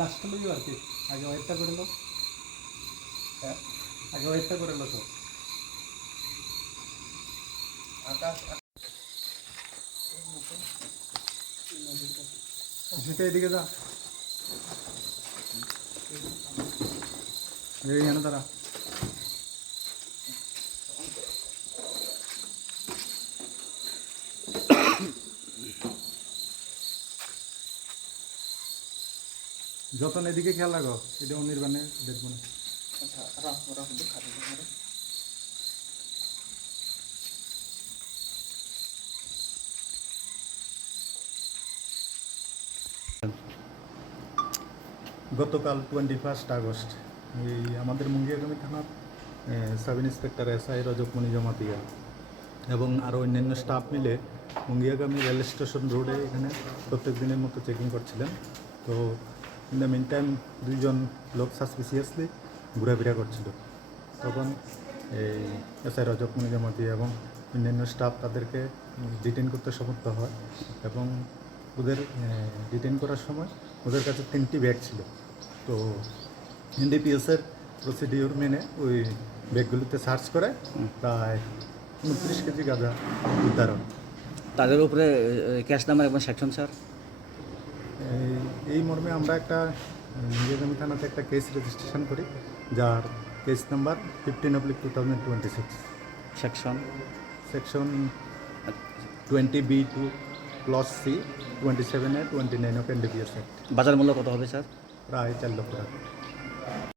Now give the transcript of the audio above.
লাস্টটা লইও আর কি, আগে ওয়েটটা করে লো। হ্যাঁ, আগে ওয়েটটা করে লো তো। আকাশ সেটা এদিকে যা, এইখানে দাঁড়া। যতন এদিকে খেয়াল রাখো, এটা অনির্বাণে দেখবো না। গতকাল 21 আগস্ট এই আমাদের মুঙ্গিয়াগামী থানার সাব ইন্সপেক্টর SI রজকমণি জমাতিয়া এবং আরও অন্যান্য স্টাফ মিলে মুঙ্গিয়াগামী রেল স্টেশন রোডে এখানে প্রত্যেক দিনের মতো চেকিং করছিলেন। তো ইন দ্য মিন টাইম দুইজন লোক সাসপিসিয়াসলি ঘোরাফেরা করছিল। তখন এই SI রজকমণি জমাতিয়া এবং অন্যান্য স্টাফ তাদেরকে ডিটেইন করতে সমর্থ হয় এবং ওদের ডিটেইন করার সময় ওদের কাছে 3টি ব্যাগ ছিল। তো NDPS-এর প্রসিডিওর মেনে ওই ব্যাগগুলিতে সার্চ করে প্রায় 29 কেজি গাঁজা উদ্ধার হয়। তাদের উপরে ক্যাশ নাম্বার এবং সেকশন স্যার এই মর্মে আমরা একটা মুঙ্গিয়াগামী থানাতে একটা কেস রেজিস্ট্রেশন করি, যার case number 15/2026, section 20B2 Clause C 27A 29 of NDPS Act। বাজার মূল্য কত হবে স্যার? প্রায় 4 লক্ষ টাকা।